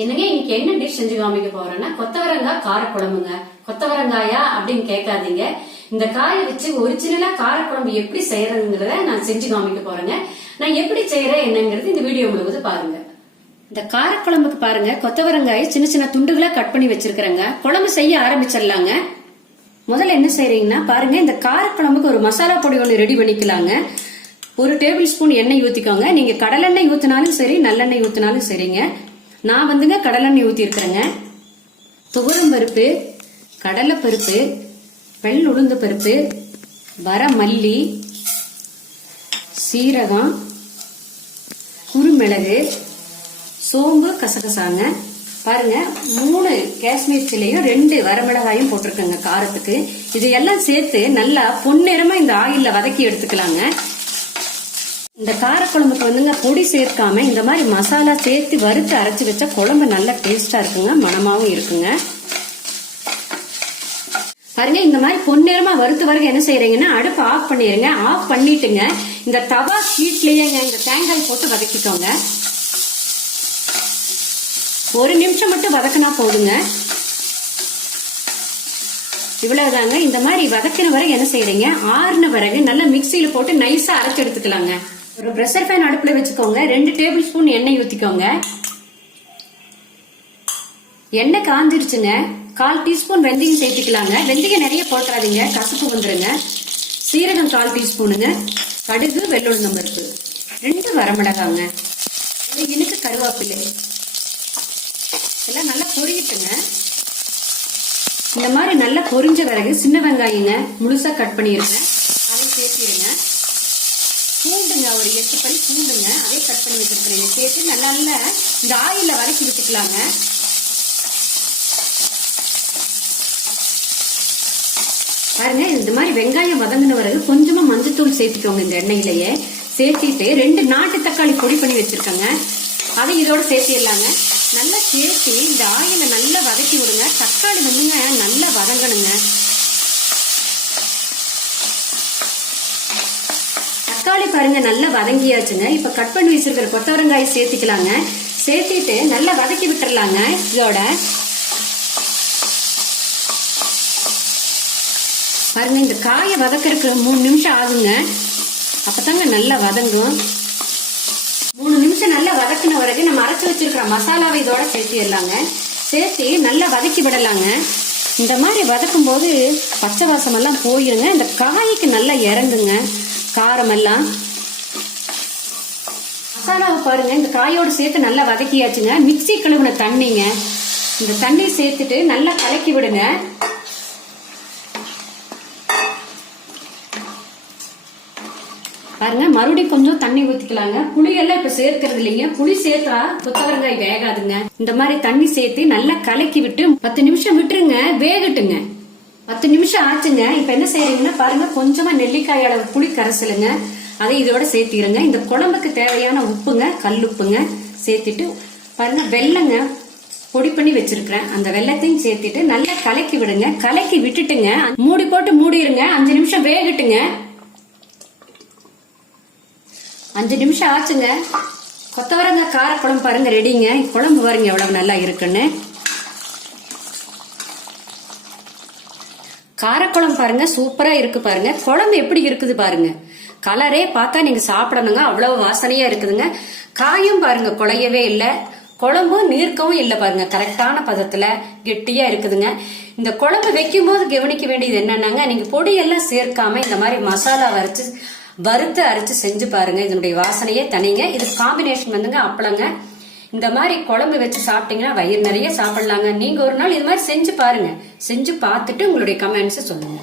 என்னங்க இன்னைக்கு என்ன டிஷ் செஞ்சு காமிக்க போறேன்னா கொத்தவரங்காய் காரக்குழம்புங்க. கொத்தவரங்காயா அப்படின்னு கேட்காதீங்க. இந்த காயை வச்சு ஒரிஜினலா காரக்குழம்பு எப்படி செய்யறதுங்கிறத நான் செஞ்சு காமிக்க போறேங்க. நான் எப்படி செய்யறேன் என்னங்கிறது இந்த வீடியோ முழுவதும் பாருங்க. இந்த காரக்குழம்புக்கு பாருங்க, கொத்தவரங்காயை சின்ன சின்ன துண்டுகளா கட் பண்ணி வச்சிருக்கிறேங்க. குழம்பு செய்ய ஆரம்பிச்சிடலாங்க. முதல்ல என்ன செய்யறீங்கன்னா பாருங்க, இந்த காரக்குழம்புக்கு ஒரு மசாலா பொடி ஒன்று ரெடி பண்ணிக்கலாங்க. 1 டேபிள் ஸ்பூன் எண்ணெய் ஊத்திக்கோங்க. நீங்க கடலெண்ணெய் ஊத்தினாலும் சரி, நல்லெண்ணெய் ஊத்தினாலும் சரிங்க. நான் வந்துங்க கடலெண்ணெய் ஊத்தி இருக்கிறேங்க. துவரம் பருப்பு, கடலை பருப்பு, வெள்ளை உளுந்து பருப்பு, வர மல்லி, சீரகம், குறுமிளகு, சோம்பு, கசகசாங்க. பாருங்க, 3 காஷ்மீர் சில்லியும் 2 வரமிளகாயும் போட்டிருக்கேங்க காரத்துக்கு. இதையெல்லாம் சேர்த்து நல்லா பொன்னிறமா இந்த ஆயில்ல வதக்கி எடுத்துக்கலாங்க. இந்த காரக்குழம்புக்கு வந்துங்க பொடி சேர்க்காம இந்த மாதிரி மசாலா சேர்த்து வறுத்து அரைச்சு வச்சா குழம்பு நல்லா டேஸ்டா இருக்குங்க, மணமாவும் இருக்குங்க. பாருங்க, இந்த மாதிரி பொன்னிறமா வறுத்து வரைக்கும் என்ன செய்யறீங்கன்னா அடுப்பு ஆஃப் பண்ணிடுங்க. ஆஃப் பண்ணிட்டுங்க இந்த தவா ஹீட்லயேங்க இந்த தேங்காய் போட்டு வதக்கிக்கோங்க. 1 நிமிஷம் மட்டும் வதக்கினா போதுங்க. இவ்வளவுதாங்க. இந்த மாதிரி வதக்கின வரைக்கும் என்ன செய்யறீங்க, ஆறுன பிறகு நல்லா மிக்சியில போட்டு நைஸா அரைச்சு எடுத்துக்கலாங்க. ஒரு பிரஷர் பேன் அடுப்புல வச்சுக்கோங்க. 2 டேபிள் ஸ்பூன் எண்ணெய் ஊத்திக்கோங்க. எண்ணெய் காஞ்சிருச்சுங்க. 1/4 டீஸ்பூன் வெந்தயம் சேர்த்துக்கலாங்க. வெந்தயம் நிறைய போட்டுறாதீங்க, கசப்பு வந்துருங்க. சீரகம் 1/4 டீஸ்பூனுங்க. கடுகு, வெள்ளுளுந்தம் பருப்பு, 2 வரமிளகாங்க, 1 இனுக்கு கருவேப்பிலை எல்லாம் நல்லா பொரியிட்டுங்க. இந்த மாதிரி நல்லா பொரிஞ்ச பிறகு சின்ன வெங்காயங்க முழுசா கட் பண்ணிருக்கேன், அதை சேர்த்திருங்க. பூண்டுங்க ஒரு 8 பல் பூண்டுங்க, அதே கட் பண்ணி வச்சிருக்கிறீங்க, சேர்த்து நல்லா இந்த ஆயில வதக்கி விட்டுக்கலாங்க. பாருங்க, இந்த மாதிரி வெங்காயம் வதங்கின பிறகு கொஞ்சமா மஞ்சத்தூள் சேர்த்துக்கோங்க. இந்த எண்ணெயிலேயே சேர்த்திட்டு 2 நாட்டு தக்காளி பொடி பண்ணி வச்சிருக்கேங்க, அதை இதோட சேர்த்திடலாங்க. நல்லா சேர்த்து இந்த ஆயில நல்லா வதக்கி விடுங்க. தக்காளி வந்துங்க நல்லா வதங்கணுங்க. தக்காளி பாருங்க நல்லா வதங்கியாச்சுங்க. இப்ப கட் பண்ணி வச்சிருக்கிற கொத்தவரங்காயை சேர்த்திக்கலாங்க. சேர்த்திட்டு நல்லா வதக்கி விட்டுறலாங்க. இதோட பாருங்க, இந்த காயை வதக்கிறதுக்கு 3 நிமிஷம் ஆகுங்க. அப்பதாங்க நல்லா வதங்கும். 3 நிமிஷம் நல்லா வதக்கின வரைக்கும் நம்ம அரைச்சு வச்சிருக்கிற மசாலாவை இதோட சேர்த்திடலாங்க. சேர்த்து நல்லா வதக்கி விடலாங்க. இந்த மாதிரி வதக்கும் போது பச்சை வாசம் எல்லாம் போயிருங்க. இந்த காய்க்கு நல்லா இறங்குங்க காரம் எல்லாம். மசாலாவை பாருங்க இந்த காயோடு சேர்த்து நல்லா வதக்கியாச்சுங்க. மிக்சி கழுவுன தண்ணிங்க, இந்த தண்ணி சேர்த்துட்டு நல்லா கலக்கி விடுங்க. பாருங்க, மறுபடியும் கொஞ்சம் தண்ணி ஊத்திக்கலாங்க. புளி எல்லாம் இப்ப சேர்க்கறது இல்லைங்க. புளி சேர்த்தா கொத்தவரங்காய் வேகாதுங்க. இந்த மாதிரி தண்ணி சேர்த்து நல்லா கலக்கி விட்டு 10 நிமிஷம் விட்டுருங்க, வேகட்டுங்க. 10 நிமிஷம் ஆச்சுங்க. இப்ப என்ன செய்யறீங்கன்னா பாருங்க, கொஞ்சமா நெல்லிக்காய் அளவு புளி கரைசலுங்க, அதை இதோட சேர்த்திருங்க. இந்த குழம்புக்கு தேவையான உப்புங்க, கல்லுப்புங்க சேர்த்துட்டு பாருங்க, வெல்லங்க பொடி பண்ணி வச்சிருக்கிறேன், அந்த வெல்லத்தையும் சேர்த்துட்டு நல்லா கலக்கி விடுங்க. கலக்கி விட்டுட்டுங்க மூடி போட்டு மூடிடுங்க. 5 நிமிஷம் வேகட்டுங்க. 5 நிமிஷம் ஆச்சுங்க. கொத்தவரங்காய் காரக்குழம்பு பாருங்க ரெடிங்க. குழம்பு பாருங்க எவ்வளவு நல்லா இருக்குன்னு. காரக்குழம்பு பாருங்க சூப்பரா இருக்கு. பாருங்க குழம்பு எப்படி இருக்குது பாருங்க. கலரே பார்த்தா நீங்க சாப்பிடணுங்க, அவ்வளவு வாசனையா இருக்குதுங்க. காயும் பாருங்க குழையவே இல்லை, குழம்பும் நீர்க்கவும் இல்லை. பாருங்க கரெக்டான பதத்துல கெட்டியா இருக்குதுங்க. இந்த குழம்பு வைக்கும் போது கவனிக்க வேண்டியது என்னன்னாங்க, நீங்க பொடியெல்லாம் சேர்க்காம இந்த மாதிரி மசாலா வறுத்து அரைச்சு செஞ்சு பாருங்க. இதனுடைய வாசனையே தனிங்க. இது காம்பினேஷன் வந்துங்க அப்பளங்க. இந்த மாதிரி குழம்பு வச்சு சாப்பிட்டீங்கன்னா வயிறு நிறைய சாப்பிடலாங்க. நீங்க ஒரு நாள் இது மாதிரி செஞ்சு பாருங்க. செஞ்சு பார்த்துட்டு உங்களுடைய கமெண்ட்ஸ் சொல்லுங்க.